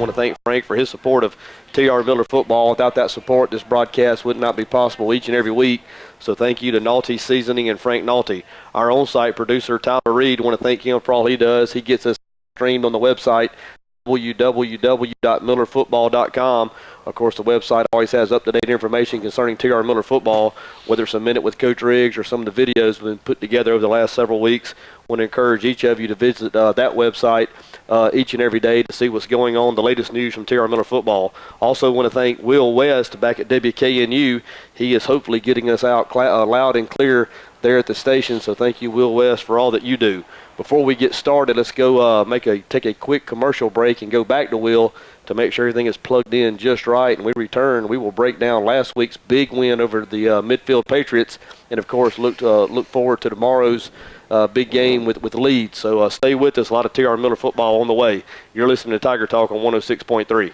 want to thank Frank for his support of TR Miller football. Without that support, this broadcast would not be possible each and every week. So thank you to Naughty Seasoning and Frank Naughty. Our on-site producer, Tyler Reed, want to thank him for all he does. He gets us streamed on the website, www.millerfootball.com. Of course, the website always has up-to-date information concerning TR Miller football, whether it's a minute with Coach Riggs or some of the videos have been put together over the last several weeks. I want to encourage each of you to visit that website each and every day to see what's going on, the latest news from TR Miller football. Also want to thank Will West back at WKNU. He is hopefully getting us out loud and clear there at the station, so thank you, Will West, for all that you do. Before we get started, let's go take a quick commercial break and go back to Will to make sure everything is plugged in just right. And we return, we will break down last week's big win over the Midfield Patriots, and of course look forward to tomorrow's big game with Leeds. So stay with us. A lot of TR Miller football on the way. You're listening to Tiger Talk on 106.3.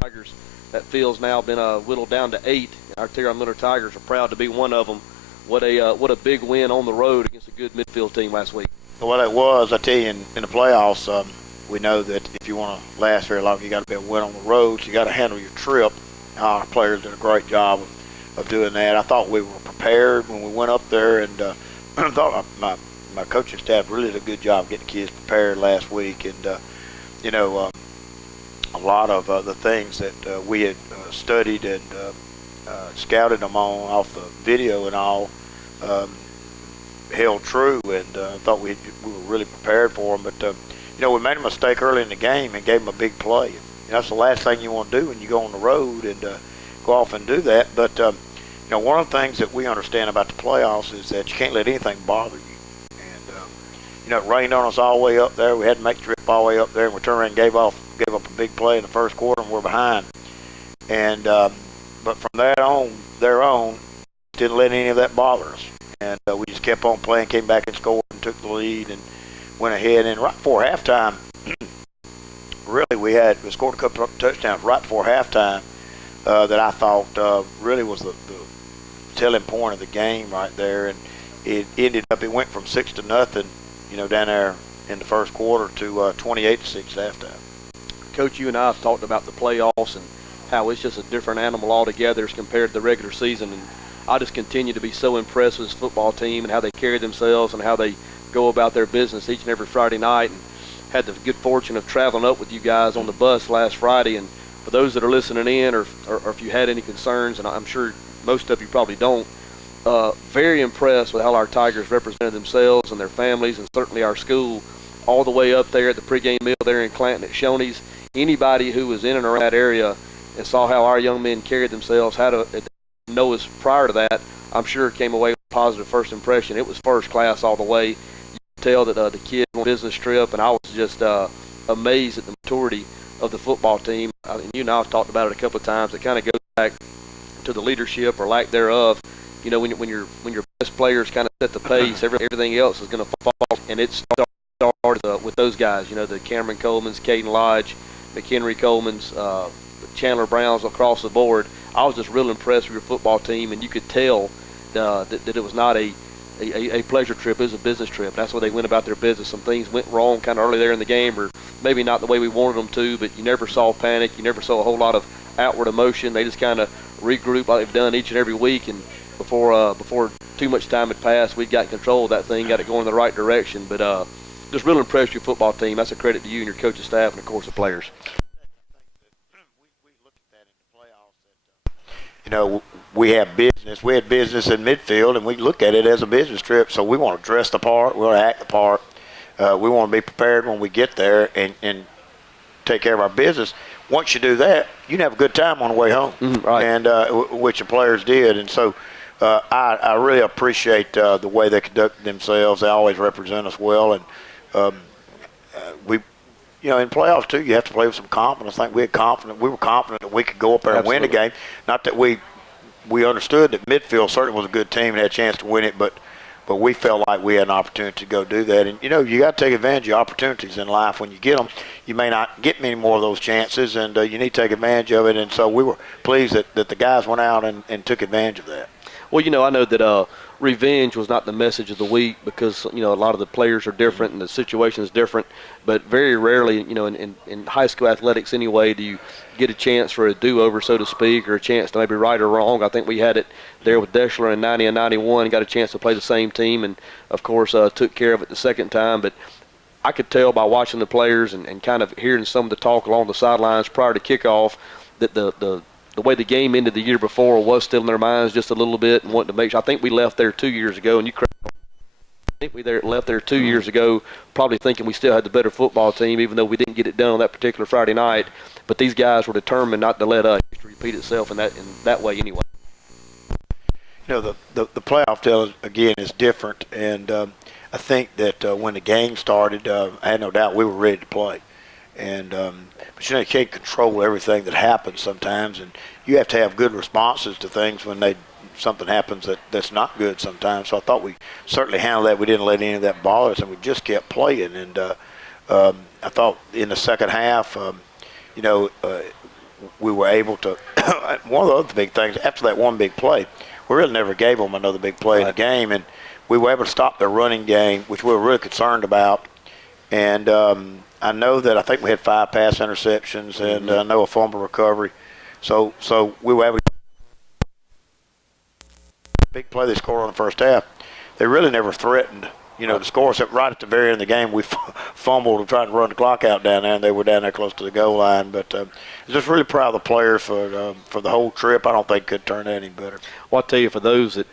Tigers. That field's now been whittled down to 8. Our TR Miller Tigers are proud to be one of them. What a big win on the road against a good midfield team last week. Well, it was. I tell you, in the playoffs, we know that if you want to last very long, you got to be able to win on the road. So you got to handle your trip. Our players did a great job of doing that. I thought we were prepared when we went up there, and I thought my coaching staff really did a good job getting the kids prepared last week. And a lot of the things that we had studied and scouted them on off the video and all held true, and thought we were really prepared for them. But we made a mistake early in the game and gave them a big play. That's the last thing you want to do when you go on the road and go off and do that. But one of the things that we understand about the playoffs is that you can't let anything bother you. And it rained on us all the way up there. We had to make the trip all the way up there, and we turned around and gave up a big play in the first quarter, and we're behind. And but from there on, didn't let any of that bother us. And we just kept on playing, came back and scored and took the lead and went ahead. And right before halftime, really we scored a couple of touchdowns right before halftime that I thought really was the telling point of the game right there. And it went from 6-0, down there in the first quarter to 28-6 at halftime. Coach, you and I have talked about the playoffs and how it's just a different animal altogether as compared to the regular season. And I just continue to be so impressed with this football team and how they carry themselves and how they go about their business each and every Friday night. And had the good fortune of traveling up with you guys on the bus last Friday and for those that are listening in, or if you had any concerns, and I'm sure most of you probably don't, very impressed with how our Tigers represented themselves and their families, and certainly our school, all the way up there at the pregame meal there in Clanton at Shoney's. Anybody who was in and around that area and saw how our young men carried themselves, had to know us prior to that, I'm sure came away with a positive first impression. It was first class all the way. You could tell that the kids on a business trip, and I was just amazed at the maturity of the football team. And you and I have talked about it a couple of times. It kind of goes back to the leadership or lack thereof. You know, when your best players kind of set the pace, everything else is going to fall. And it started with those guys. You know, the Cameron Colemans, Caden Lodge, McHenry Colemans, Chandler Browns across the board. I was just real impressed with your football team, and you could tell that it was not a pleasure trip. It was a business trip. That's why they went about their business. Some things went wrong kind of early there in the game, or maybe not the way we wanted them to, but you never saw panic. You never saw a whole lot of outward emotion. They just kind of regrouped like they've done each and every week, and before too much time had passed, we'd got control of that thing, got it going in the right direction. But just real impressed with your football team. That's a credit to you and your coaching staff and, of course, the players. You know, we have business. We had business in midfield, and we look at it as a business trip. So we want to dress the part. We want to act the part. We want to be prepared when we get there and take care of our business. Once you do that, you can have a good time on the way home, right. And which the players did. And so I really appreciate the way they conduct themselves. They always represent us well, and we. You know, in playoffs, too, you have to play with some confidence. I think we were confident that we could go up there and win the game. Not that we understood that midfield certainly was a good team and had a chance to win it, but we felt like we had an opportunity to go do that. And, you know, you got to take advantage of opportunities in life. When you get them, you may not get many more of those chances, and you need to take advantage of it. And so we were pleased that the guys went out and took advantage of that. Well, you know, I know that revenge was not the message of the week because, you know, a lot of the players are different and the situation is different. But very rarely, you know, in high school athletics anyway, do you get a chance for a do-over, so to speak, or a chance to maybe right or wrong. I think we had it there with Deschler in 90 and 91, got a chance to play the same team, and, of course, took care of it the second time. But I could tell by watching the players and kind of hearing some of the talk along the sidelines prior to kickoff that the way the game ended the year before was still in their minds just a little bit, and wanting to make sure. I think we left there 2 years ago, and I think we left there 2 years ago probably thinking we still had the better football team, even though we didn't get it done on that particular Friday night. But these guys were determined not to let history repeat itself in that way anyway. You know, the playoff deal, again, is different, and I think that when the game started, I had no doubt we were ready to play. And but you know, you can't control everything that happens sometimes, and you have to have good responses to things when something happens that's not good sometimes. So I thought we certainly handled that. We didn't let any of that bother us, and we just kept playing. And I thought in the second half, you know, we were able to. One of the other big things after that one big play, we really never gave them another big play in the game, and we were able to stop their running game, which we were really concerned about. And I know that I think we had 5 pass interceptions and I know a fumble recovery. So we were able to big play they scored on the first half. They really never threatened, you know, to score. Except right at the very end of the game, we fumbled and tried to run the clock out down there, and they were down there close to the goal line. But just really proud of the players for the whole trip. I don't think could turn out any better. Well, I'll tell you, for those that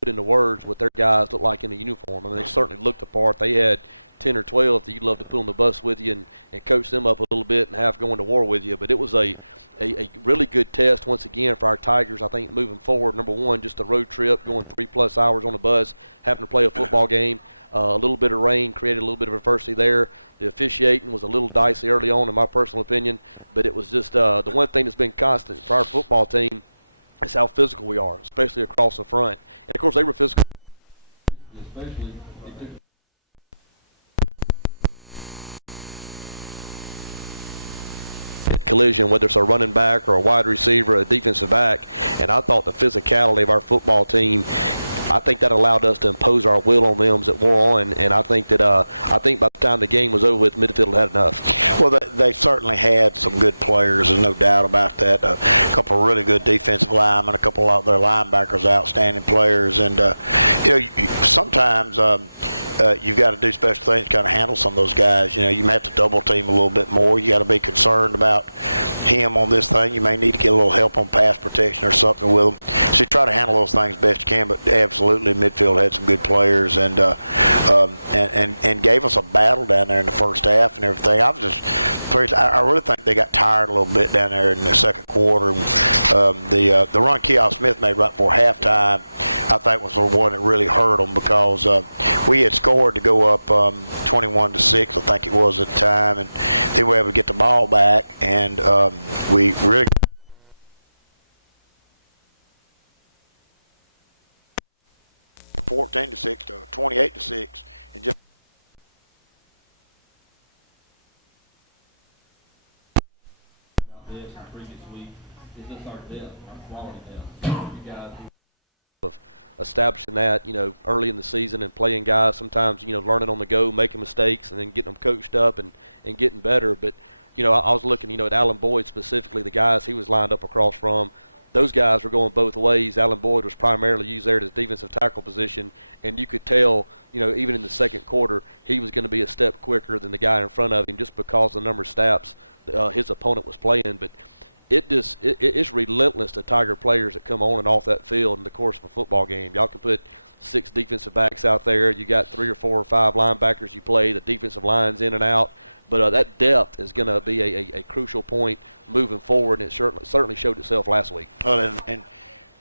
put into words what their guys looked like in the uniform. I mean, they certainly looked the part. They had 10 or 12 that you'd love to put on the bus with you and coach them up a little bit and have going to war with you. But it was a really good test once again for our Tigers, I think, moving forward. Number one, just a road trip, going 3+ hours on the bus, having to play a football game. A little bit of rain created a little bit of adversity there. The officiating was a little dicey early on, in my personal opinion. But it was just the one thing that's been constant for our football team is how physical we are, especially across the front. And, of course, they were physical. Especially collision, whether it's a running back or a wide receiver, a defensive back. And I thought the physicality of our football team, I think that allowed us to impose our will on them as it wore on. And I think that by the time the game was over with, midfield had enough. Well, they certainly had some good players. There's no doubt about that. A couple of really good defensive linemen, a couple of their linebackers, outstanding players. And you know, sometimes you've got to do special things to kind of handle some of those guys. You know, you may have to double team a little bit more. You got to be concerned about him on this thing. You may need to get a little help on pass protection or something with him. So you try to handle those things best you can. But absolutely, midfield had some good players and gave us a battle down there in the first half and everything. I really think they got tired a little bit down there in the second quarter. And, the run Keough Smith made right before halftime, I think, was the one that really hurt them because we had scored to go up 21-6, I think it was at the time, and then we were able to get the ball back, and we really 14-6 to 28-6, and just this in previous week is just our depth, our quality depth. You guys of establishing that, you know, early in the season and playing guys sometimes, you know, learning on the go, making mistakes, and then getting them coached up and getting better. But, you know, I was looking, you know, at Alan Boyd specifically, the guys he was lined up across from. Those guys were going both ways. Alan Boyd was primarily used there at his defensive tackle position, and you could tell, you know, even in the second quarter, he was going to be a step quicker than the guy in front of him just because of the number of snaps his opponent was playing. But it's relentless to Tiger players that come on and off that field in the course of a football game. Y'all can put 6 defensive backs out there. You got 3 or 4 or 5 linebackers you play. The defensive line's in and out. But that depth is going to be a crucial point moving forward, and it certainly showed itself last week. Well, and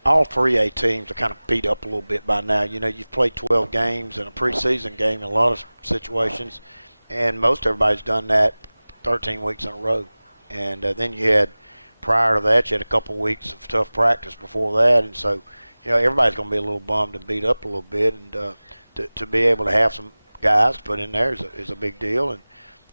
all 3A teams are kind of beat up a little bit by now. You know, you've played 12 games in a preseason game in a lot of situations, and most everybody's done that 13 weeks in a row. And then you had, prior to that, you had a couple weeks of tough practice before that, and so, you know, everybody's going to be a little bummed and beat up a little bit, and to be able to have some guys put in there is a big deal.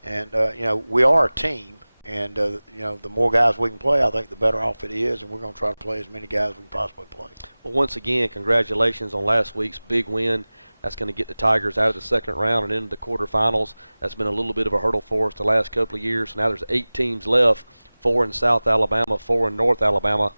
And you know, we are a team, and you know, the more guys we can play, I think the better off it is, and we're going to try to play as many guys as we can possibly play. Well, once again, congratulations on last week's big win. That's going to get the Tigers out of the second round and into the quarterfinals. That's been a little bit of a hurdle for us the last couple of years. Now there's 8 teams left, 4 in South Alabama, 4 in North Alabama.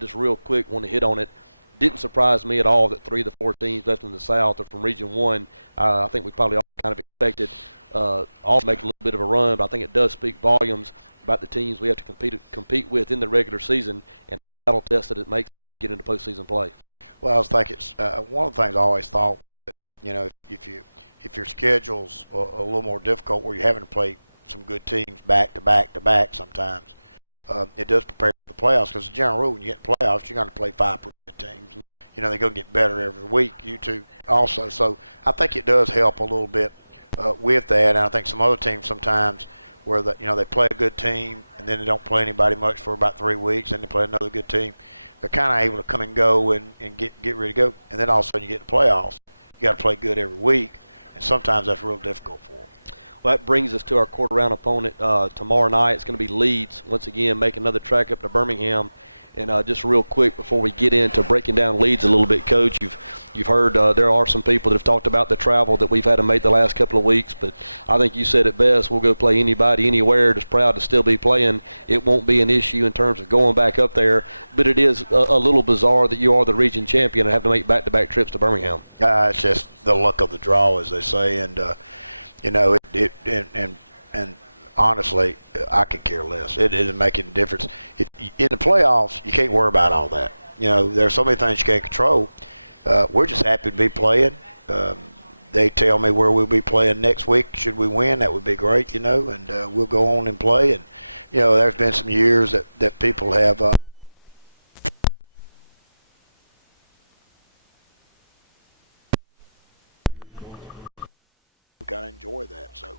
Just real quick, want to hit on it. Didn't surprise me at all that 3 of the 4 teams left in the South are from Region 1. I think we probably all kind of expected all to make a little bit of a run, but I think it does speak volumes about the teams we have to compete with in the regular season, and the battle test that it makes get into postseason play. Well, I think it's one of the things I always thought, that, you know, if your schedule's a little more difficult where you're having to play some good teams back to back to back sometimes, it does prepare for the playoffs, because the general rule, when you get in playoffs, you're going to play 5 teams. You know, they're going to get better every week, you two also. So I think it does help a little bit with that, and I think some other teams sometimes where you know, they play a good team and then they don't play anybody much for about 3 weeks, and they play another good team. They're kind of able to come and go and get ready to go, and then all of a sudden you get the playoffs. You got to play good every week, and sometimes that's real difficult for them. Well, that brings us to our quarter round opponent tomorrow night. It's going to be Leeds once again, making another trek up to Birmingham. And just real quick before we get into breaking down Leeds a little bit, Coach, you've heard there are some people that have talked about the travel that we've had to make the last couple of weeks, but I think you said it best. We'll go play anybody, anywhere. Just proud to still be playing. It won't be an issue in terms of going back up there, but it is a little bizarre that you are the region champion and have to make back-to-back trips to Birmingham. It's just the luck of the draw, as they say, and you know, and honestly, I could care less. It doesn't make any difference. In the playoffs, you can't worry about all that. You know, there's so many things you can't control. We're just happy to be playing. They tell me where we'll be playing next week. Should we win, that would be great, you know, and we'll go on and play. And, you know, there's been some years that people have kind of enjoy that. So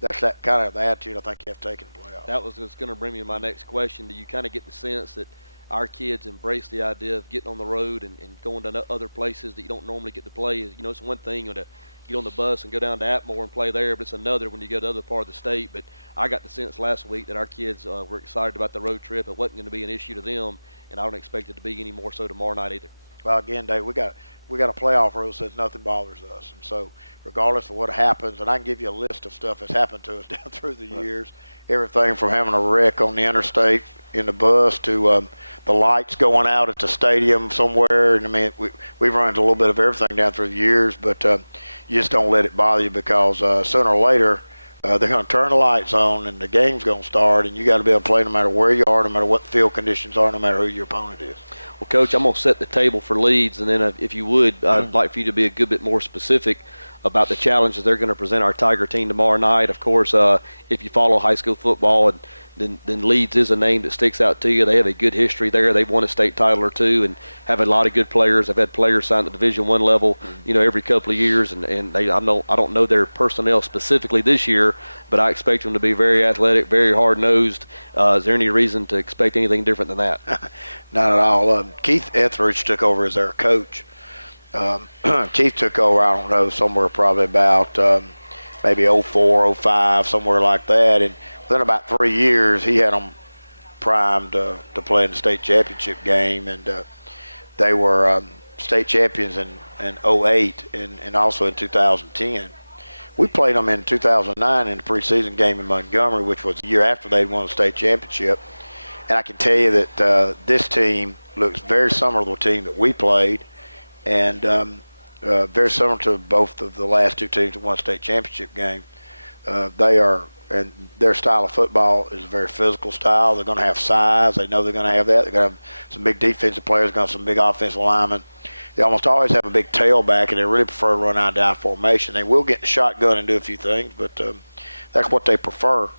that's that kind of the attitude I think you have to take in the playoffs. That was going to bring me to my next question. Do you kind of get the sense that our kids embrace the idea of getting on the road and going to other places that you don't normally get to play? You know, it's one thing to get on the bus and go down to Atmore and play there, but it's another when you go to the other part of the state. But I got the sense last week that our kids were excited about the road trip. It wasn't going to be an issue to them, and I don't expect it to be any more so tomorrow night either. Well, again, Dave, we got we got a playoff rule that says nothing bothers us, and so regardless of what happens, and I can give you a list of stuff that's happened to us down through the years, everything from having a wreck on the interstate in the bus to the lights going out at the stadium somewhere. And I mean, we've run into a little bit of everything down through the years, but you just don't let it bother you, because sooner or later they're going to turn the lights on and the game's going to start, and you got to be able to play no matter where you are, no matter what the field conditions are, no matter who your opponent is. Well, Coach, I'm going to set the table for Leeds, and then if you would, I'd like for you to be a good bit more specific about the challenges they're going to present our Tiger team tomorrow night. Of course, if you follow high school football, then Leeds is a name that sticks out to you. They have a good history there. They've won a state title or two and have a lot of good players. They've had players signed at the Division I level, every couple of years. And I don't know their personnel specifically this year, but I expect them to be very athletic, very hard-nosed. Is there any reason to expect anything different than that? Not at all. Keith Etheridge took over as their coach. Keith took over, I don't know, somewhere probably about maybe 04, 05, somewhere like that. And within about 3 years, he had them primed to play in the state championship game. And they were state champions in 08 and also in 2010. We played them in 2009 in the preseason game in Montgomery, which was the year after they'd won the state championship. And I can tell you that this team looks very similar to the team that we played, and very similar to both of the last two teams that won state championship game. They are, and their style of football is a very physical style. They're going to have size. They know they're going to have that. They're going to have some big defensive players, going to have some big offensive linemen. They almost always have a big tailback, and they really prefer to run out die formation. They will get the shotgun and do a few things, but that's what they prefer.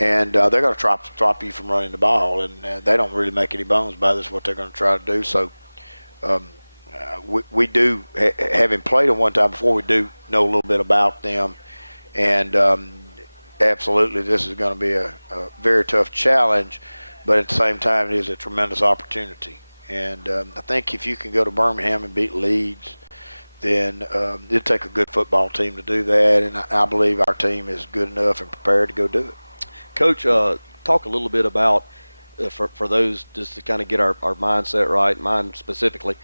And they're going to stop you from running the ball, and they don't really make any bones about this, what they're going to try to do. So we do, having played them one time before, we do know a little bit about them. And absolutely, this is going to be a very tough challenge, but at the same time, it is a tremendous opportunity. And I think if you can go to Birmingham and beat Leeds, then it'll take a good football team to do that, and I believe our team is good enough and prepared to go do it. Coach, talk a little bit about, for those, just to kind of get our mindset right, mine specifically,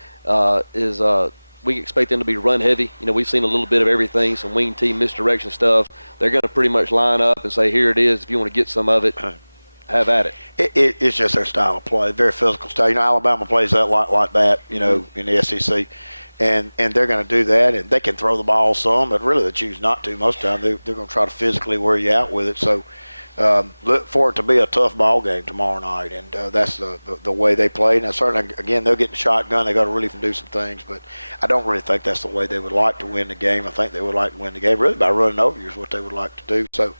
we expect them to be run heavy. We've seen a little bit of everything, some wing team misdirection stuff. They're going to pretty much line up and say, here it is, if you want to get some of it, have at it. It's just their style of play, very physical style. Alabama plays that like that, in the SEC. And they're going to do that, and they can throw the ball some, but really they choose not to most of the time. They're going to try to physically wear you out with it. So look for it to be a tough ball game tomorrow night, and that's the way they play. Now, certainly, again, they'll get the shotgun. They got to really do some things, but I don't really think that's the way they would like to win the game. I think they would like to win the game really by running over you is what they would like to do. So,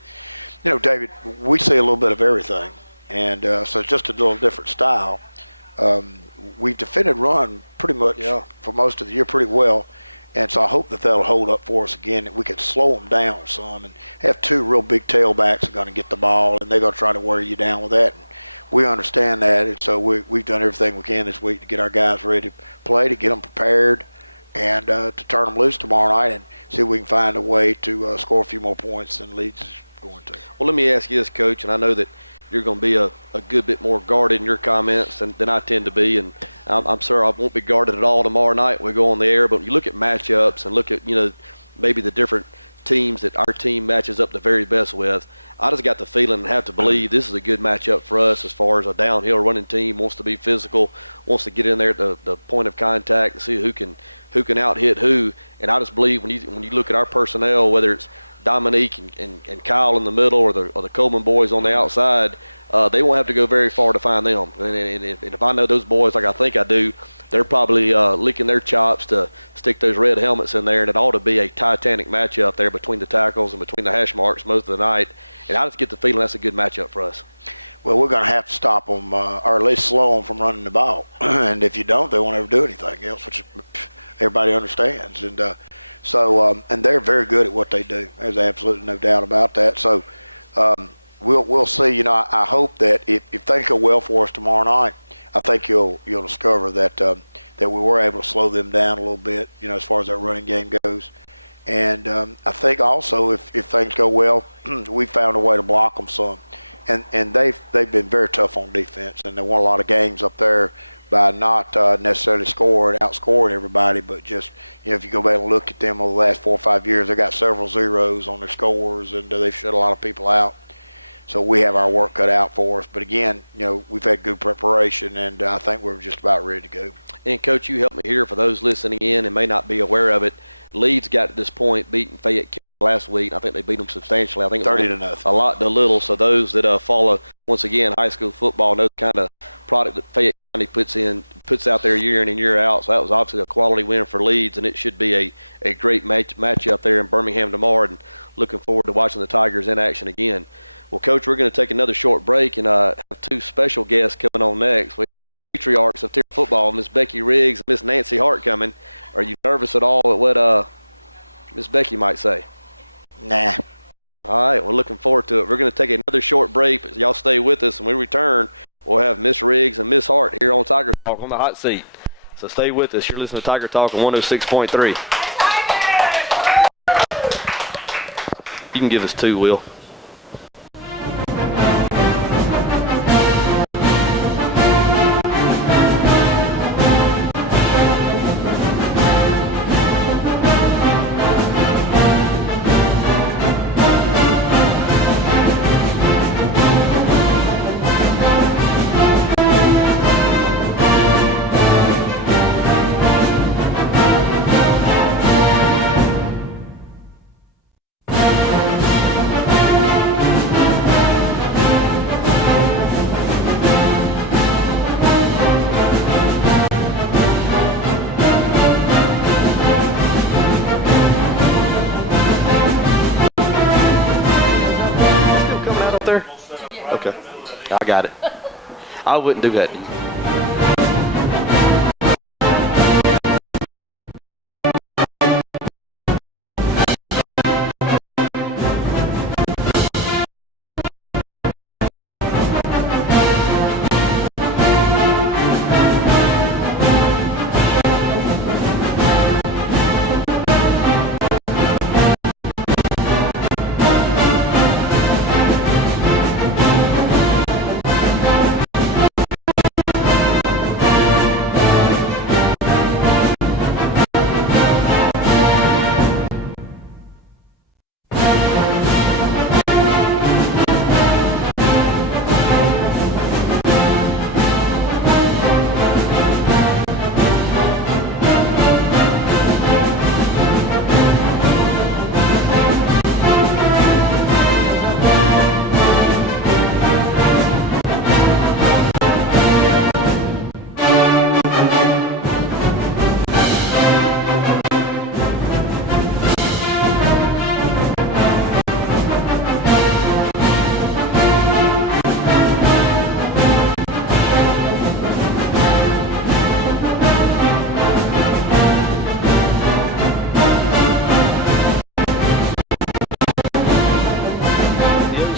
David, we see a little bit of everything, and so it's just a little different style. We've defended run pretty much for most of the year pretty well, and so I hope that that'll hold up for us again, that we can slow them down some and have two real big tailbacks that are going to get the ball, and they're going to try to wear you down with that. And we understand that, and so we've done everything we can this week to get our guys ready to play, to get them prepared, and to turn them loose tomorrow night and see if we can find a way to score a few more points than Leeds is going to. Well, let me ask you this, Coach, and I know that you're going to be a good bit more guarded in your comments than I tend to be, and I'm sure I won't be guarded at all tomorrow night when we go on the air. But when you look at matchups and look at maybe the different teams that our team matches up the very best with, I just got the feeling and have to believe this is a good matchup for us as far as a downhill running team, wants to be physical, wants to get in there at the point of contact and see who can out hit who. And I just believe when you look at our personnel, whether it's Dominique and Kyle in the middle or the Coleman boys on the outside, they won't have to go very far to find them. And if I know those boys like I think I do, they're probably licking their chops to stick those red helmets in there, and it ought to be a titanic matchup there between the tackles and between the hash marks most of the night. And I just get the feeling that's a good matchup for us. Well, we're going to have to stop them or at least slow them from running the ball. And if you don't, they won't ever do anything else, which everybody understands. And and they're very good at what they do. There's absolutely no doubt about that. So we'll see. I hope that if things go well for us tomorrow night, I think you'll discover that we were able to slow them down a little bit, as far as our running game goes. And I think also if things go well, we found a way to block them some. And they've been very tough on defense, and they won a lot of games up there by not necessarily outscoring everybody, but just, if you go back and look at them over the last 4 or 5 years, they got several zeros on their scores, and they've shut a lot of people out. So we have our work cut out for us. But again, we've had good preparation, and I think we're just about ready to go. And Coach, you helped me here for those listening in and may not be aware of it. Leeds got to this point beating Fayette County last week. I think they beat them substantially. I think 30-0. A lot to little. So those that follow, once again, high school football, know the kind of product that Fayette County puts out there year in and year out. So that was obviously a quality win for Leeds, and it should be a great match up there in Birmingham tomorrow. And looking forward to watching the Tigers in action again. Well, Coach, we're going to take another short break and have two special guests coming on next. We have patriarchs of Tier football, Miss Becky Riggs and Miss Nancy Hart coming. Are you nervous at all at what Miss Becky might say? Nah. All right, we're looking forward to it. We're going to take another short break, but y'all stay with us. When we return, we'll have Miss Riggs and Miss Hart here on Tiger Talk on the hot seat. So stay with us. You're listening to Tiger Talk on 106.3. You can give us two, Will. Okay, I got it. I wouldn't do that to you.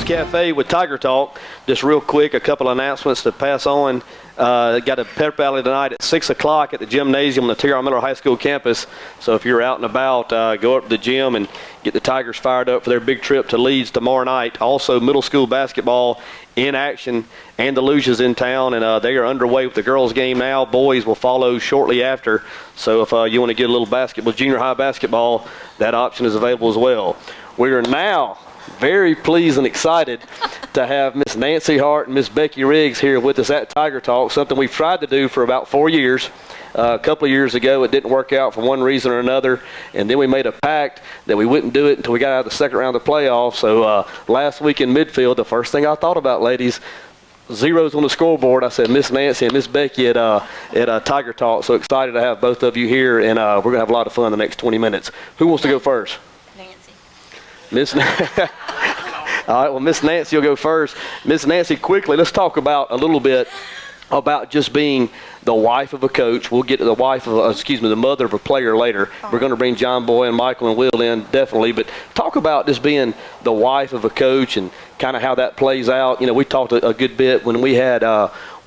Cafe with Tiger Talk. Just real quick, a couple of announcements to pass on. Got a pep rally tonight at 6 o'clock at the gymnasium on the T.R. Miller High School campus. So if you're out and about, go up to the gym and get the Tigers fired up for their big trip to Leeds tomorrow night. Also, middle school basketball in action, and the Lucia's in town, and they are underway with the girls' game now. Boys will follow shortly after. So if you want to get a little basketball, junior high basketball, that option is available as well. We are now very pleased and excited to have Miss Nancy Hart and Miss Becky Riggs here with us at Tiger Talk, something we've tried to do for about 4 years. A couple of years ago, it didn't work out for one reason or another, and then we made a pact that we wouldn't do it until we got out of the second round of the playoffs. So last week in midfield, the first thing I thought about, ladies, zeros on the scoreboard. I said Miss Nancy and Miss Becky at Tiger Talk. So excited to have both of you here, and we're going to have a lot of fun the next 20 minutes. Who wants to go first? Miss All right, well, Miss Nancy will go first. Miss Nancy, quickly, let's talk about a little bit about just being the wife of a coach. We'll get to the the mother of a player later. We're going to bring John Boy and Michael and Will in, definitely. But talk about just being the wife of a coach and kind of how that plays out. We talked a good bit when we had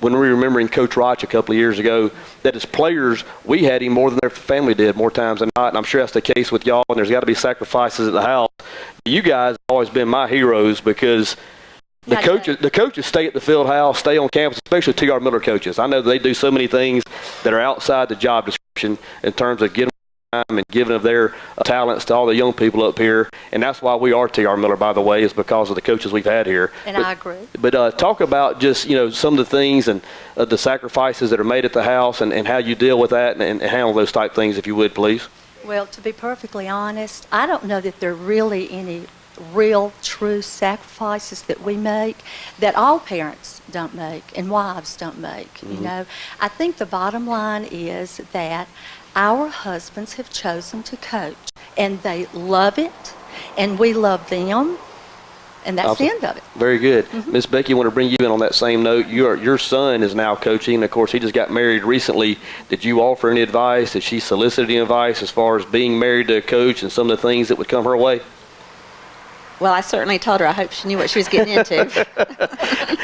when we were remembering Coach Roch a couple of years ago, that as players, we had him more than their family did more times than not. And I'm sure that's the case with y'all, and there's got to be sacrifices at the house. You guys have always been my heroes because The coaches stay at the field house, stay on campus, especially T.R. Miller coaches. I know they do so many things that are outside the job description in terms of getting time and giving of their talents to all the young people up here. And that's why we are T.R. Miller, by the way, is because of the coaches we've had here. And I agree. But talk about just, some of the things and the sacrifices that are made at the house and how you deal with that and handle those type things, if you would, please. Well, to be perfectly honest, I don't know that there are really any real, true sacrifices that we make that all parents don't make and wives don't make. Mm-hmm. I think the bottom line is that our husbands have chosen to coach, and they love it, and we love them, and that's the end of it. Very good. Miss Becky, I want to bring you in on that same note. Your son is now coaching. Of course, he just got married recently. Did you offer any advice? Did she solicit any advice as far as being married to a coach and some of the things that would come her way? Well, I certainly told her I hope she knew what she was getting into.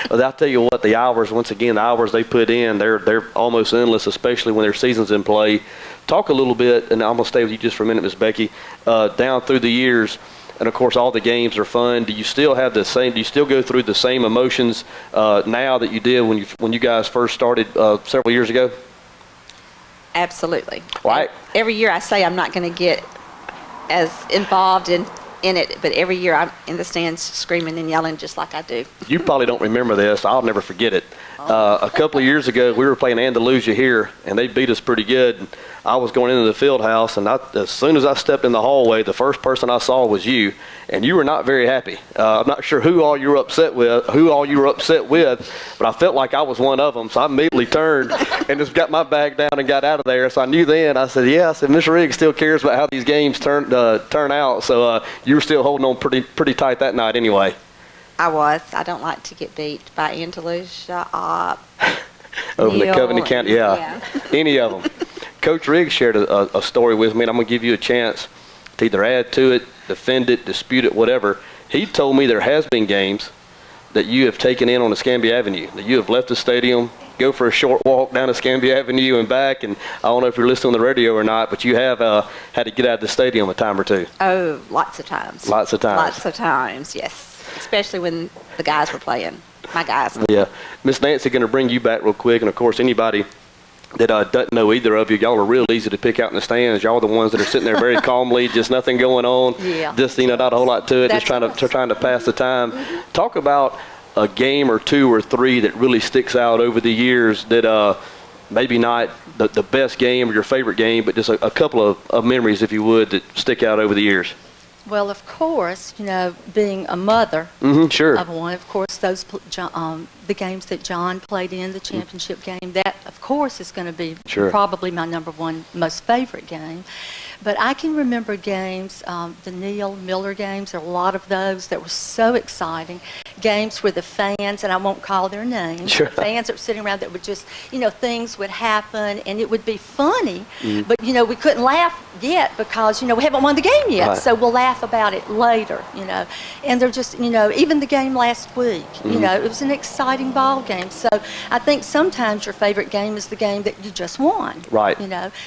Well, I'll tell you what, the hours they put in, they're almost endless, especially when their season's in play. Talk a little bit, and I'm going to stay with you just for a minute, Miss Becky, down through the years, and of course all the games are fun. Do you still go through the same emotions now that you did when you guys first started several years ago? Absolutely. Right. Every year I say I'm not going to get as involved in it, but every year I'm in the stands screaming and yelling just like I do. You probably don't remember this. I'll never forget it. A couple of years ago, we were playing Andalusia here, and they beat us pretty good. And I was going into the field house, and as soon as I stepped in the hallway, the first person I saw was you, and you were not very happy. I'm not sure who all you were upset with, but I felt like I was one of them, so I immediately turned and just got my bag down and got out of there. So I knew then. I said, Miss Riggs still cares about how these games turn out. So you were still holding on pretty tight that night anyway. I was. I don't like to get beat by Andalusia, over in the Covenant County, yeah. Any of them. Coach Riggs shared a story with me, and I'm going to give you a chance to either add to it, defend it, dispute it, whatever. He told me there has been games that you have taken in on Escambia Avenue, that you have left the stadium, go for a short walk down Escambia Avenue and back, and I don't know if you're listening on the radio or not, but you have had to get out of the stadium a time or two. Oh, lots of times. Lots of times. Lots of times, yes. Especially when the guys were playing, my guys. Yeah. Miss Nancy, going to bring you back real quick, and of course anybody that doesn't know either of you, y'all are real easy to pick out in the stands. Y'all are the ones that are sitting there very calmly, just nothing going on. Yeah. Just, not a whole lot to it, That's just trying to pass the time. Talk about a game or two or three that really sticks out over the years that maybe not the best game or your favorite game, but just a couple of memories, if you would, that stick out over the years. Well, of course, being a mother Sure. of one, of course, the games that John played in, the championship game, that, of course, is going to be probably my number one most favorite game. But I can remember games, the Neil Miller games, there are a lot of those that were so exciting. Games where the fans, and I won't call their names, Sure. the fans that were sitting around that would just, things would happen and it would be funny, but, we couldn't laugh yet because, we haven't won the game yet, Right. so we'll laugh about it later, And they're just, even the game last week, it was an exciting ball game. So I think sometimes your favorite game is the game that you just won. Right.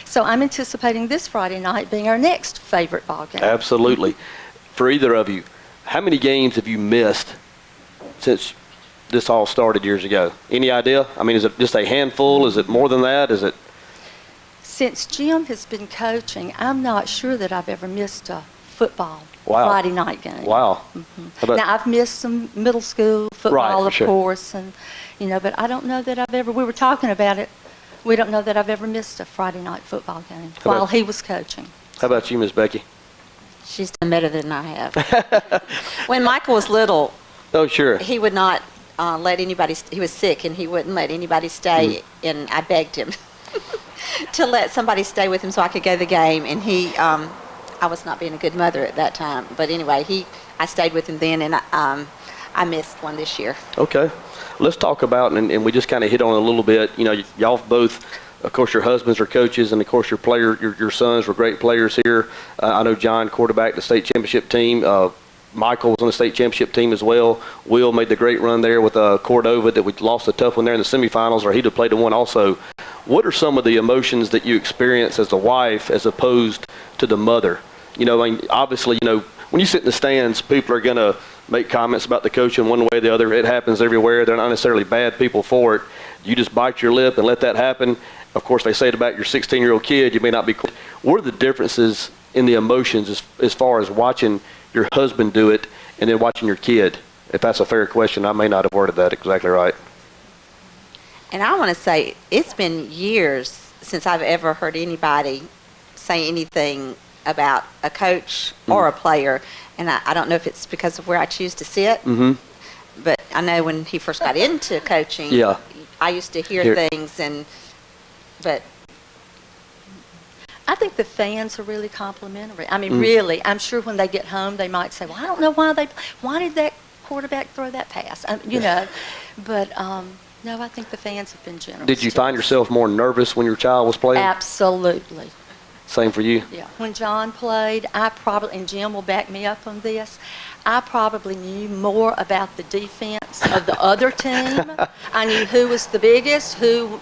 So I'm anticipating this Friday night being our next favorite ball game. Absolutely. For either of you, how many games have you missed since this all started years ago? Any idea? I mean, is it just a handful? Is it more than that? Is it? Since Jim has been coaching, I'm not sure that I've ever missed a football Friday night game. Wow. Now, I've missed some middle school football, of sure. course, and but I don't know that I've ever, we were talking about it, we don't know that I've ever missed a Friday night football game while he was coaching. How about you, Miss Becky? She's done better than I have. When Michael was little, Oh, sure. he would not let anybody, he was sick and he wouldn't let anybody stay, and I begged him to let somebody stay with him so I could go to the game, and I was not being a good mother at that time, but anyway, I stayed with him then, and I missed one this year. Okay. Let's talk about, and we just kind of hit on it a little bit, y'all both, of course, your husbands are coaches, and of course your sons were great players here. I know John quarterbacked the state championship team. Michael was on the state championship team as well. Will made the great run there with Cordova that we lost a tough one there in the semifinals, or he'd have played the one also. What are some of the emotions that you experience as a wife as opposed to the mother? Obviously, when you sit in the stands, people are going to make comments about the coach in one way or the other. It happens everywhere. They're not necessarily bad people for it. You just bite your lip and let that happen. Of course, they say it about your 16-year-old kid. You may not be. What are the differences in the emotions as far as watching your husband do it and then watching your kid? If that's a fair question, I may not have worded that exactly right. And I want to say it's been years since I've ever heard anybody say anything about a coach or a player. And I don't know if it's because of where I choose to sit, but I know when he first got into coaching, I used to hear things, but I think the fans are really complimentary. I mean, really, I'm sure when they get home, they might say, well, I don't know why did that quarterback throw that pass? You know, but no, I think the fans have been generous. Did you find yourself more nervous when your child was playing? Absolutely. Same for you? Yeah. When John played, and Jim will back me up on this, I probably knew more about the defense of the other team. I knew who was the biggest, who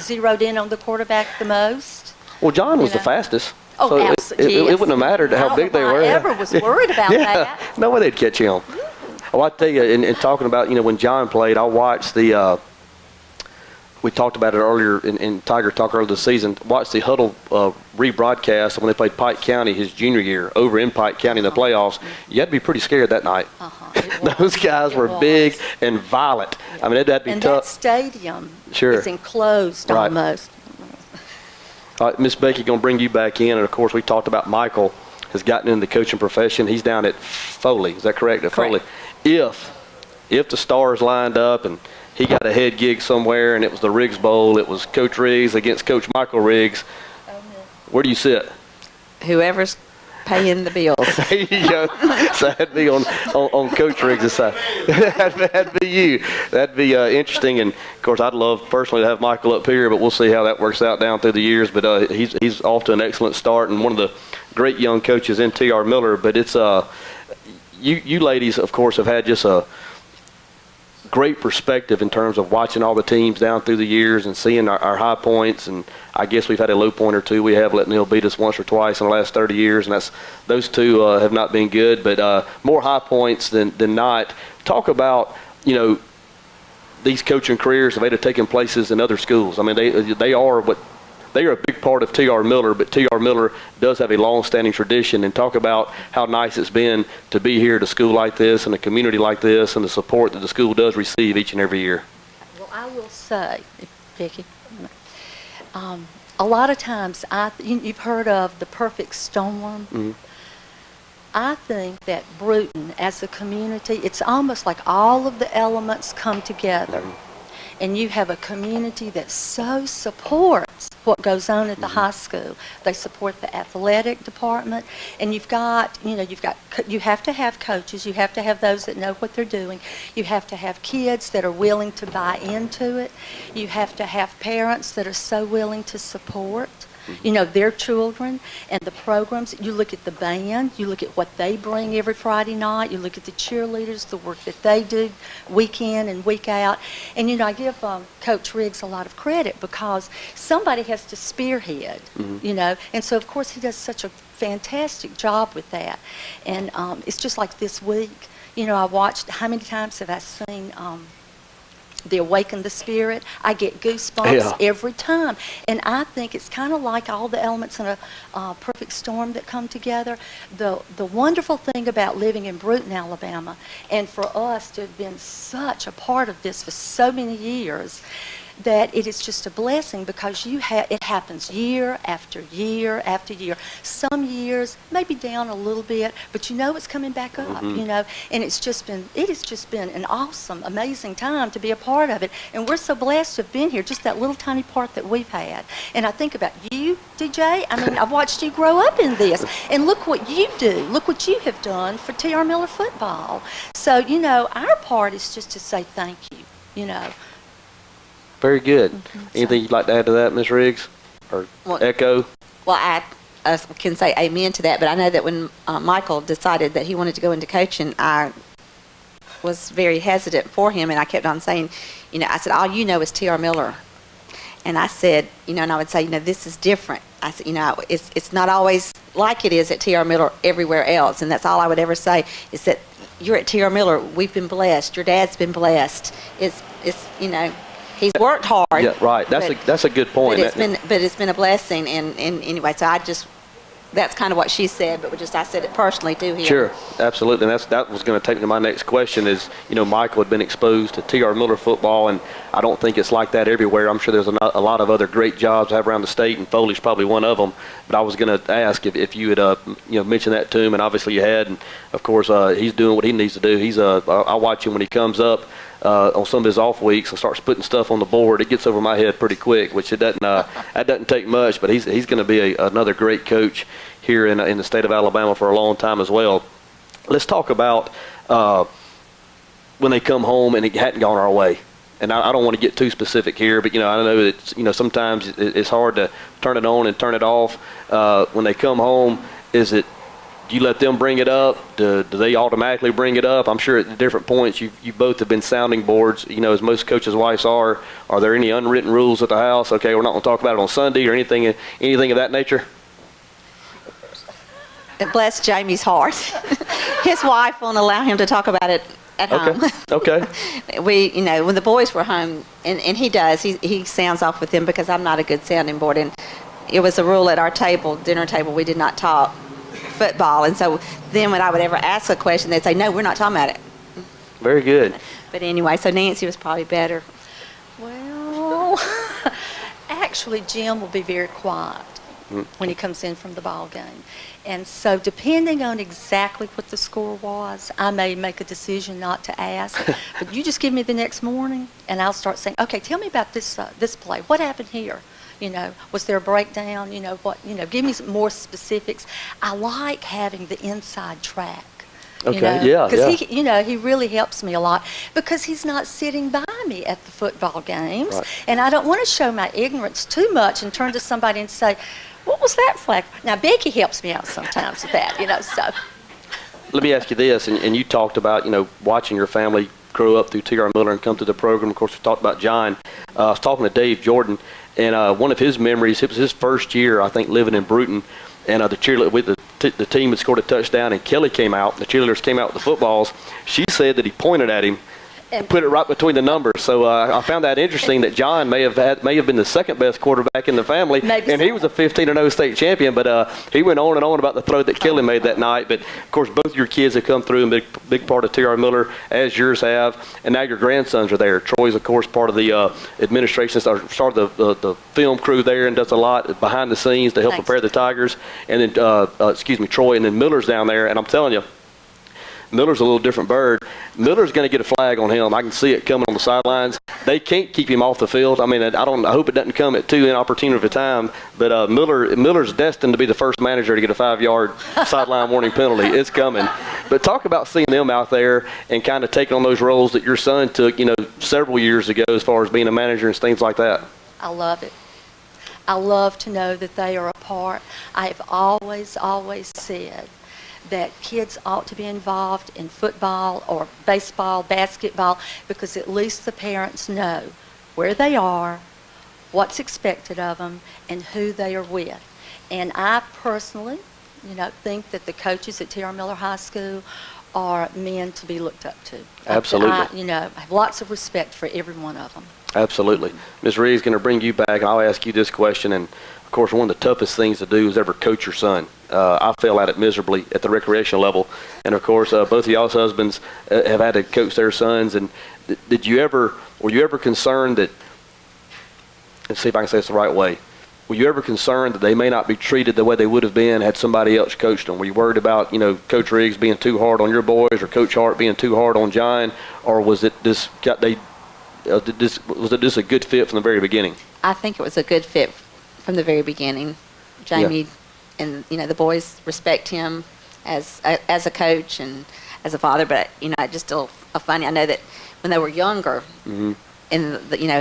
zeroed in on the quarterback the most. Well, John was the fastest. Oh, so absolutely. It wouldn't have mattered how big they were. I ever was worried about that. No way they'd catch him. Well, I tell you, in talking about, when John played, I watched we talked about it earlier in Tiger Talk earlier this season, watched the Hudl rebroadcast when they played Pike County his junior year over in Pike County in the playoffs. You had to be pretty scared that night. Those guys were big and violent. I mean, that'd be and tough. That stadium is enclosed almost. All right, Miss Becky, going to bring you back in. And, of course, we talked about Michael has gotten into the coaching profession. He's down at Foley. Is that correct? At Foley. If the stars lined up and he got a head gig somewhere and it was the Riggs Bowl, it was Coach Riggs against Coach Michael Riggs, where do you sit? Whoever's paying the bills. There you go. So that'd be on Coach Riggs' side. That'd be you. That'd be interesting. And, of course, I'd love personally to have Michael up here, but we'll see how that works out down through the years. But he's off to an excellent start and one of the great young coaches in T.R. Miller. But it's you ladies, of course, have had just a great perspective in terms of watching all the teams down through the years and seeing our high points, and I guess we've had a low point or two. We have let Neil beat us once or twice in the last 30 years, and those two have not been good, but more high points than not. Talk about, these coaching careers, if they'd have taken places in other schools. I mean, they are a big part of T.R. Miller, but T.R. Miller does have a long-standing tradition. And talk about how nice it's been to be here at a school like this and a community like this and the support that the school does receive each and every year. Well, I will say, Vicki, a lot of times you've heard of the perfect storm. I think that Bruton, as a community, it's almost like all of the elements come together. And you have a community that so supports what goes on at the high school. They support the athletic department, and you have to have coaches. You have to have those that know what they're doing. You have to have kids that are willing to buy into it. You have to have parents that are so willing to support their children and the programs. You look at the band, you look at what they bring every Friday night, you look at the cheerleaders, the work that they do week in and week out. And, I give Coach Riggs a lot of credit because somebody has to spearhead, and so, of course, he does such a fantastic job with that. And it's just like this week, I watched, how many times have I seen the Awaken the Spirit? I get goosebumps every time. And I think it's kind of like all the elements in a perfect storm that come together. The wonderful thing about living in Bruton, Alabama, and for us to have been such a part of this for so many years, that it is just a blessing because it happens year after year after year. Some years maybe down a little bit, but it's coming back up, and it has just been an awesome, amazing time to be a part of it. And we're so blessed to have been here, just that little tiny part that we've had. And I think about you, DJ. I mean, I've watched you grow up in this, and look what you do. Look what you have done for T.R. Miller football. So, our part is just to say thank you, Very good. Anything you'd like to add to that, Ms. Riggs? Or echo? Well, I can say amen to that, but I know that when Michael decided that he wanted to go into coaching, I was very hesitant for him, and I kept on saying, I said, all you know is T.R. Miller. And I said, and I would say, this is different. I said, it's not always like it is at T.R. Miller everywhere else, and that's all I would ever say is that you're at T.R. Miller. We've been blessed. Your dad's been blessed. It's he's worked hard. Yeah, right. That's a good point. But it's been a blessing, and anyway, so that's kind of what she said, but I said it personally to him. Sure, absolutely, and that was going to take me to my next question is, Michael had been exposed to T.R. Miller football, and I don't think it's like that everywhere. I'm sure there's a lot of other great jobs I have around the state, and Foley's probably one of them, but I was going to ask if you had mentioned that to him, and obviously you had, and of course he's doing what he needs to do. I watch him when he comes up on some of his off weeks and starts putting stuff on the board. It gets over my head pretty quick, which that doesn't take much, but he's going to be another great coach here in the state of Alabama for a long time as well. Let's talk about when they come home and it hadn't gone our way. And I don't want to get too specific here, but I know that sometimes it's hard to turn it on and turn it off. When they come home, do you let them bring it up? Do they automatically bring it up? I'm sure at different points you both have been sounding boards, as most coaches' wives are. Are there any unwritten rules at the house? Okay, we're not going to talk about it on Sunday or anything of that nature? Bless Jamie's heart. His wife won't allow him to talk about it at home. Okay. When the boys were home, and he does, he sounds off with them because I'm not a good sounding board. And it was a rule at our dinner table, we did not talk football. And so then when I would ever ask a question, they'd say, no, we're not talking about it. Very good. But anyway, so Nancy was probably better. Well, actually, Jim will be very quiet when he comes in from the ball game. And so depending on exactly what the score was, I may make a decision not to ask. But you just give me the next morning, and I'll start saying, okay, tell me about this play. What happened here? Was there a breakdown? Give me some more specifics. I like having the inside track. Okay, because he really helps me a lot because he's not sitting by me at the football games. Right. And I don't want to show my ignorance too much and turn to somebody and say, what was that flag? Now, Becky helps me out sometimes with that, so. Let me ask you this, and you talked about, watching your family grow up through T.R. Miller and come through the program. Of course, we talked about John. I was talking to Dave Jordan, and one of his memories, it was his first year, I think, living in Bruton, and the cheerleader, the team had scored a touchdown, and Kelly came out, the cheerleaders came out with the footballs. She said that he pointed at him and put it right between the numbers. So I found that interesting that John may have been the second best quarterback in the family, and he was a 15-0 state champion. But he went on and on about the throw that Kelly made that night. But of course, both your kids have come through, and big part of T.R. Miller, as yours have, and now your grandsons are there. Troy's of course part of the administration, started the film crew there, and does a lot behind the scenes to help prepare the Tigers. And then Troy, and then Miller's down there, and I'm telling you, Miller's a little different bird. Miller's going to get a flag on him. I can see it coming on the sidelines. They can't keep him off the field. I mean, I hope it doesn't come at too inopportune of a time. But Miller's destined to be the first manager to get a 5-yard sideline warning penalty. It's coming. But talk about seeing them out there and kind of taking on those roles that your son took, several years ago, as far as being a manager and things like that. I love it. I love to know that they are a part. I have always said that kids ought to be involved in football or baseball, basketball, because at least the parents know where they are, what's expected of them, and who they are with. And I personally, think that the coaches at T.R. Miller High School are men to be looked up to. Absolutely. I have lots of respect for every one of them. Absolutely. Ms. Reed's going to bring you back, and I'll ask you this question. And of course, one of the toughest things to do is ever coach your son. I fail at it miserably at the recreational level. And of course, both of y'all's husbands have had to coach their sons. And were you ever concerned that, let's see if I can say this the right way, were you ever concerned that they may not be treated the way they would have been had somebody else coached them? Were you worried about, Coach Riggs being too hard on your boys or Coach Hart being too hard on John? Or was it was it just a good fit from the very beginning? I think it was a good fit from the very beginning. Jamie and the boys respect him as a coach and as a father, but it's just still funny. I know that when they were younger, and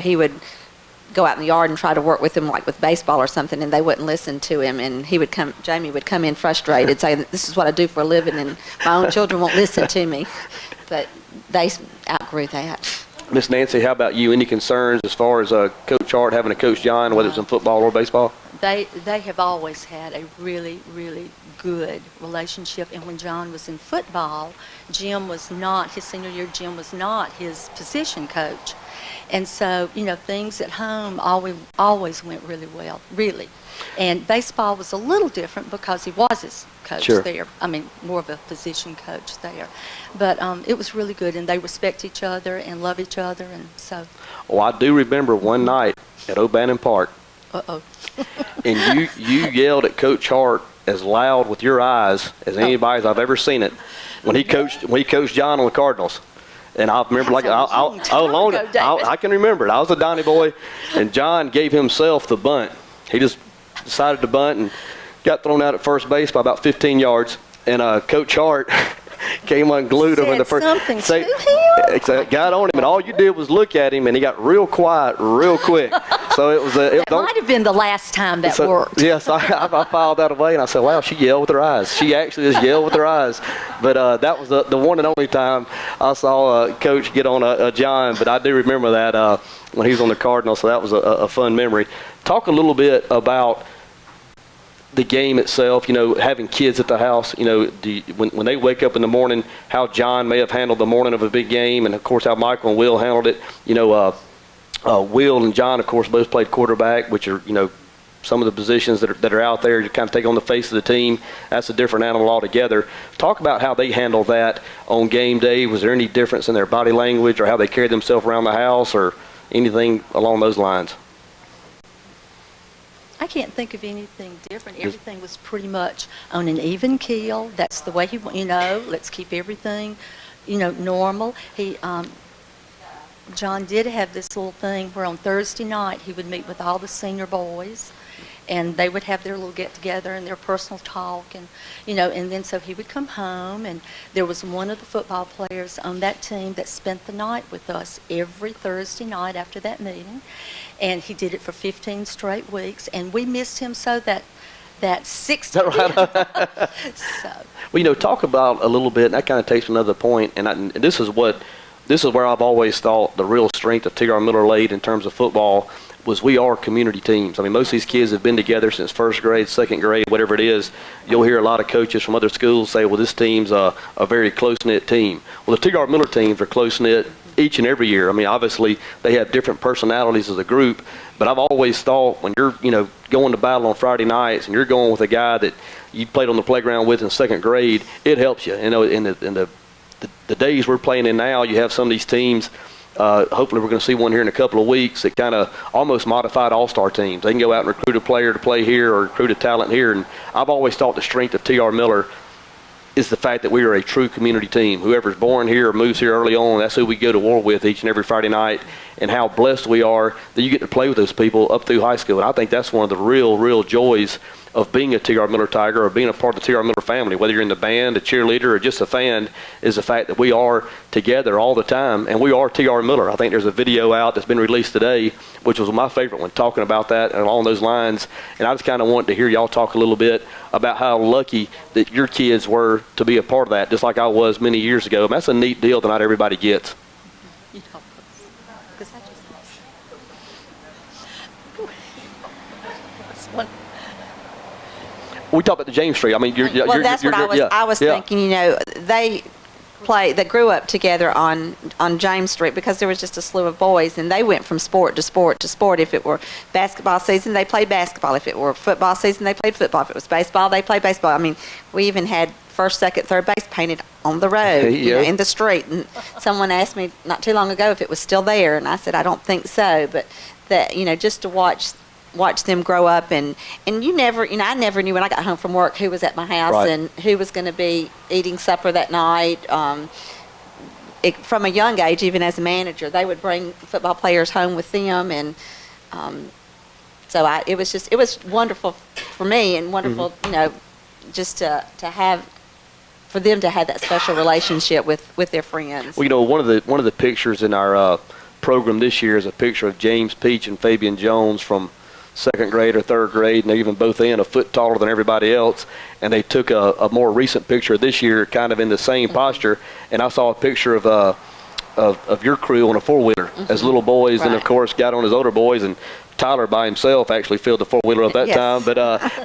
he would go out in the yard and try to work with them, like with baseball or something, and they wouldn't listen to him, and Jamie would come in frustrated, saying, "This is what I do for a living, and my own children won't listen to me." But they outgrew that. Miss Nancy, how about you? Any concerns as far as Coach Hart having to coach John, whether it's in football or baseball? They have always had a really, really good relationship. And when John was in football, Jim was not, his senior year, Jim was not his position coach. And so, things at home always went really well, really. And baseball was a little different because he was his coach there. I mean, more of a position coach there. But it was really good, and they respect each other and love each other, and so. Well, I do remember one night at O'Bannon Park. Uh-oh. And you yelled at Coach Hart as loud with your eyes as anybody's I've ever seen it when he coached John on the Cardinals. And I remember I can remember it. I was a Donnie boy, and John gave himself the bunt. He just decided to bunt and got thrown out at first base by about 15 yards. And Coach Hart came unglued him in the first. Got on him, and all you did was look at him, and he got real quiet real quick. So it was. It might have been the last time that worked. Yes, I filed that away, and I said, "Wow, she yelled with her eyes. She actually just yelled with her eyes." But that was the one and only time I saw Coach get on a John. But I do remember that when he was on the Cardinals, so that was a fun memory. Talk a little bit about the game itself, having kids at the house, when they wake up in the morning, how John may have handled the morning of a big game, and of course how Michael and Will handled it. Will and John, of course, both played quarterback, which are, some of the positions that are out there to kind of take on the face of the team. That's a different animal altogether. Talk about how they handled that on game day. Was there any difference in their body language or how they carried themselves around the house or anything along those lines? I can't think of anything different. Everything was pretty much on an even keel. That's the way let's keep everything, normal. John did have this little thing where on Thursday night he would meet with all the senior boys, and they would have their little get-together and their personal talk, and and then so he would come home, and there was one of the football players on that team that spent the night with us every Thursday night after that meeting, and he did it for 15 straight weeks, and we missed him so that 60. So. Well, talk about a little bit, and that kind of takes another point, and this is where I've always thought the real strength of T.R. Miller Lade in terms of football was we are community teams. I mean, most of these kids have been together since first grade, second grade, whatever it is. You'll hear a lot of coaches from other schools say, well, this team's a very close-knit team. Well, the T.R. Miller teams are close-knit each and every year. I mean, obviously, they have different personalities as a group, but I've always thought when you're, going to battle on Friday nights and you're going with a guy that you played on the playground with in second grade, it helps you. In the days we're playing in now, you have some of these teams. Hopefully we're going to see one here in a couple of weeks that kind of almost modified all-star teams. They can go out and recruit a player to play here or recruit a talent here. And I've always thought the strength of T.R. Miller is the fact that we are a true community team. Whoever's born here or moves here early on, that's who we go to war with each and every Friday night, and how blessed we are that you get to play with those people up through high school. And I think that's one of the real joys of being a T.R. Miller Tiger or being a part of the T.R. Miller family, whether you're in the band, a cheerleader, or just a fan, is the fact that we are together all the time, and we are T.R. Miller. I think there's a video out that's been released today, which was my favorite one, talking about that and along those lines, and I just kind of wanted to hear y'all talk a little bit about how lucky that your kids were to be a part of that, just like I was many years ago. And that's a neat deal that not everybody gets. We talked about the James Street. I mean, that's what I was thinking. They grew up together on James Street because there was just a slew of boys, and they went from sport to sport to sport. If it were basketball season, they played basketball. If it were football season, they played football. If it was baseball, they played baseball. I mean, we even had first, second, third base painted on the road, in the street. And someone asked me not too long ago if it was still there, and I said I don't think so. But that just to watch them grow up, and you never, I never knew when I got home from work who was at my house and who was going to be eating supper that night. From a young age, even as a manager, they would bring football players home with them, and so it was wonderful for me, and wonderful, just to have, for them to have that special relationship with their friends. Well, one of the pictures in our program this year is a picture of James Peach and Fabian Jones from second grade or third grade, and they're even both a foot taller than everybody else, and they took a more recent picture this year kind of in the same posture, and I saw a picture of of your crew on a four-wheeler as little boys, and of course got on as older boys, and Tyler by himself actually filled the four-wheeler at that time. But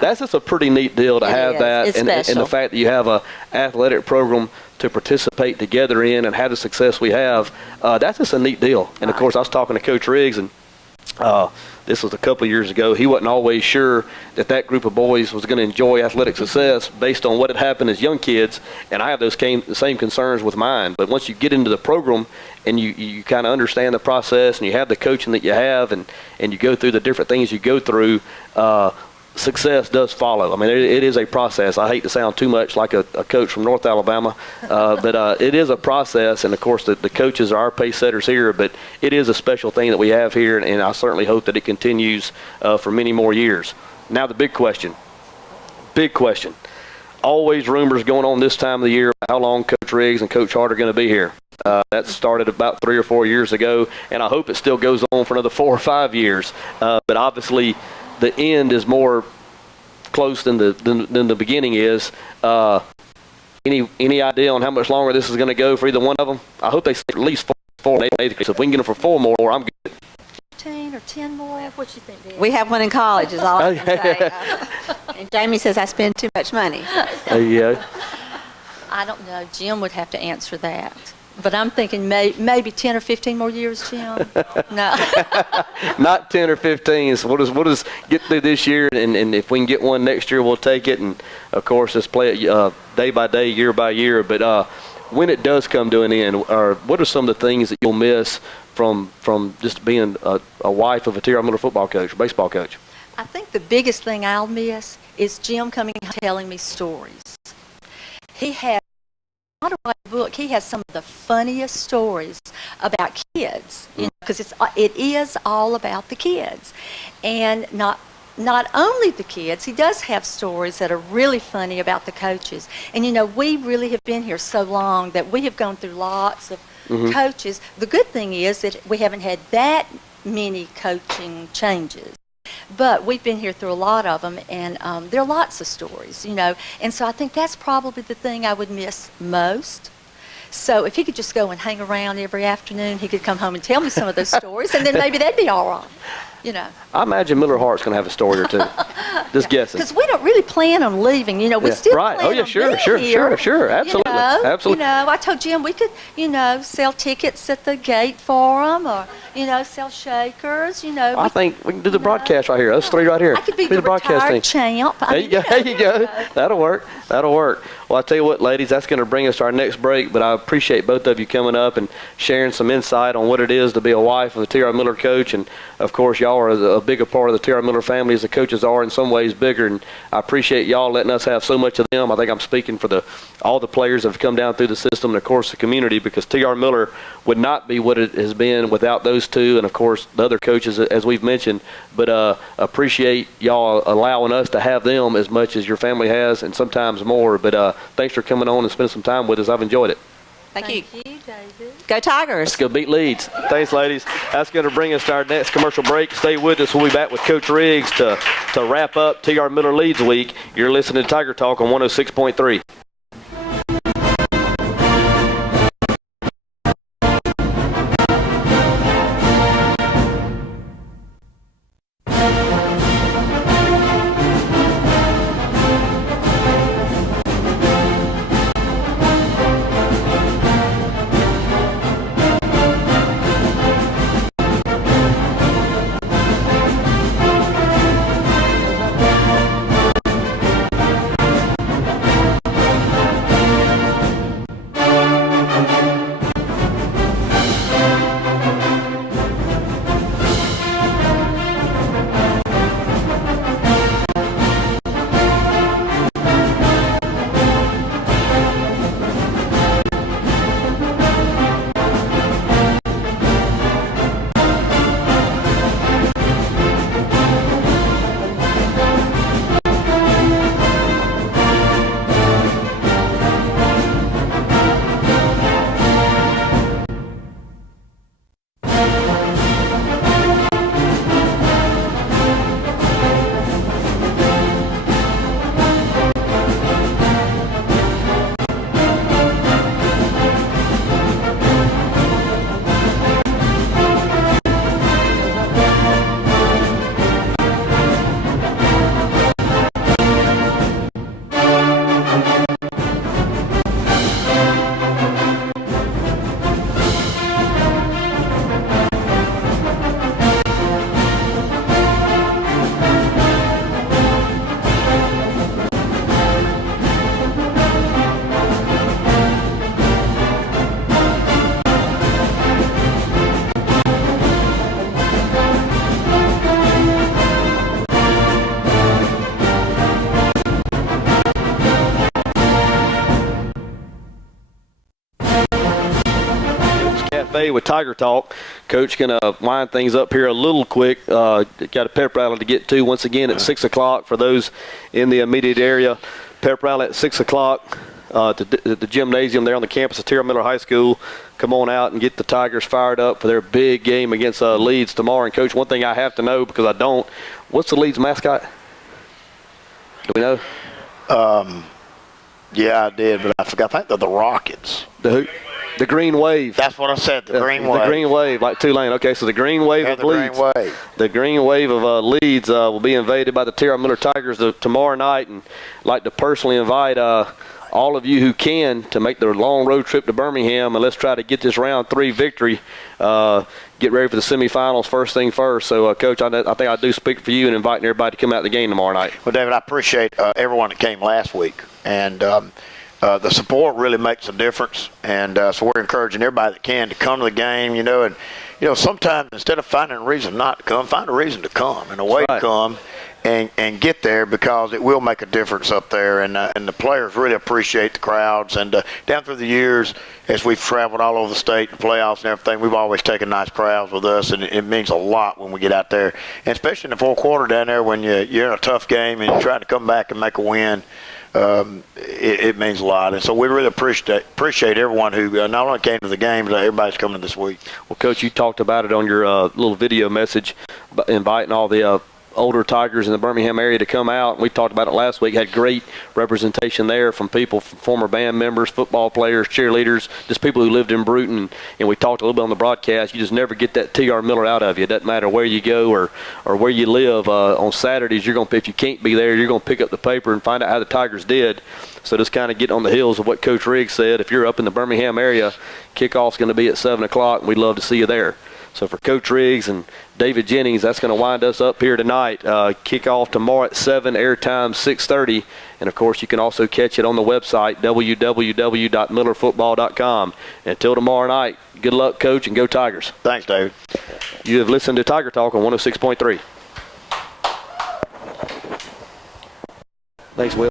that's just a pretty neat deal to have that, and the fact that you have a athletic program to participate together in and have the success we have, that's just a neat deal. And of course, I was talking to Coach Riggs, and this was a couple of years ago. He wasn't always sure that group of boys was going to enjoy athletic success based on what had happened as young kids, and I have the same concerns with mine. But once you get into the program and you kind of understand the process and you have the coaching that you have, and you go through the different things you go through, success does follow. I mean, it is a process. I hate to sound too much like a coach from North Alabama, but it is a process, and of course the coaches are our pace setters here, but it is a special thing that we have here, and I certainly hope that it continues for many more years. Now the big question. Always rumors going on this time of the year about how long Coach Riggs and Coach Hart are going to be here. That started about 3 or 4 years ago, and I hope it still goes on for another 4 or 5 years. But obviously, the end is more close than the beginning is. Any idea on how much longer this is going to go for either one of them? I hope they say at least 4. So if we can get them for 4 more, I'm good. 15 or 10 more? What you think, Dan? We have one in college, is all I can say. And Jamie says I spend too much money. There you go. I don't know. Jim would have to answer that. But I'm thinking maybe 10 or 15 more years, Jim. No. Not 10 or 15. So we'll just get through this year, and if we can get one next year, we'll take it. And, of course, just play it day by day, year by year. But when it does come to an end, what are some of the things that you'll miss from just being a wife of a T.R. Miller football coach or baseball coach? I think the biggest thing I'll miss is Jim coming and telling me stories. He has not to write a book. He has some of the funniest stories about kids, because it is all about the kids, and not only the kids. He does have stories that are really funny about the coaches. And we really have been here so long that we have gone through lots of coaches. The good thing is that we haven't had that many coaching changes. But we've been here through a lot of them, and there are lots of stories, And so I think that's probably the thing I would miss most. So if he could just go and hang around every afternoon, he could come home and tell me some of those stories, and then maybe that'd be all right. I imagine Miller Hart's going to have a story or two. Just guessing. Because we don't really plan on leaving. We still plan on being here. Sure. Absolutely. Absolutely. I told Jim we could, sell tickets at the gate for them, or, sell shakers. I think we can do the broadcast right here. Those 3 right here. I could be the retired champ. There you go. That'll work. Well, I tell you what, ladies, that's going to bring us to our next break. But I appreciate both of you coming up and sharing some insight on what it is to be a wife of a T.R. Miller coach, and of course, y'all are a bigger part of the T.R. Miller family as the coaches are in some ways bigger, and I appreciate y'all letting us have so much of them. I think I'm speaking for all the players that have come down through the system and, of course, the community, because T.R. Miller would not be what it has been without those two and, of course, the other coaches, as we've mentioned. But appreciate y'all allowing us to have them as much as your family has, and sometimes more. But thanks for coming on and spending some time with us. I've enjoyed it. Thank you, David. Go Tigers. Let's go beat Leeds. Thanks, ladies. That's going to bring us to our next commercial break. Stay with us. We'll be back with Coach Riggs to wrap up T.R. Miller Leeds Week. You're listening to Tiger Talk on 106.3. Bay with Tiger Talk. Coach going to wind things up here a little quick. Got a pep rally to get to once again at 6 o'clock for those in the immediate area. Pep rally at 6 o'clock at the gymnasium there on the campus of Terra Miller High School. Come on out and get the Tigers fired up for their big game against Leeds tomorrow. And, Coach, one thing I have to know because I don't, what's the Leeds mascot? Do we know? Yeah, I did, but I forgot. I think they're the Rockets. The who? The Green Wave. That's what I said, the Green Wave. The Green Wave, like Tulane. Okay, so the Green Wave of Leeds. Green Wave. The Green Wave of Leeds will be invaded by the Terra Miller Tigers tomorrow night. And I'd like to personally invite all of you who can to make the long road trip to Birmingham, and let's try to get this round 3 victory. Get ready for the semifinals first thing first. So, Coach, I think I do speak for you in inviting everybody to come out to the game tomorrow night. Well, David, I appreciate everyone that came last week. And the support really makes a difference. And so we're encouraging everybody that can to come to the game, And, sometimes instead of finding a reason not to come, find a reason to come and a way to come. And get there because it will make a difference up there, and the players really appreciate the crowds. And down through the years, as we've traveled all over the state, the playoffs and everything, we've always taken nice crowds with us, and it means a lot when we get out there, and especially in the fourth quarter down there when you're in a tough game and you're trying to come back and make a win. It means a lot, and so we really appreciate everyone who not only came to the game, but everybody's coming this week. Well, Coach, you talked about it on your little video message, inviting all the older Tigers in the Birmingham area to come out. We talked about it last week. Had great representation there from people, from former band members, football players, cheerleaders, just people who lived in Bruton. And we talked a little bit on the broadcast. You just never get that T.R. Miller out of you. It doesn't matter where you go or where you live. On Saturdays, if you can't be there, you're going to pick up the paper and find out how the Tigers did. So just kind of get on the heels of what Coach Riggs said. If you're up in the Birmingham area, kickoff's going to be at 7 o'clock, and we'd love to see you there. So for Coach Riggs and David Jennings, that's going to wind us up here tonight. Kickoff tomorrow at 7, airtime 6:30. And, of course, you can also catch it on the website, www.millerfootball.com. Until tomorrow night, good luck, Coach, and go Tigers. Thanks, David. You have listened to Tiger Talk on 106.3. Thanks, Will.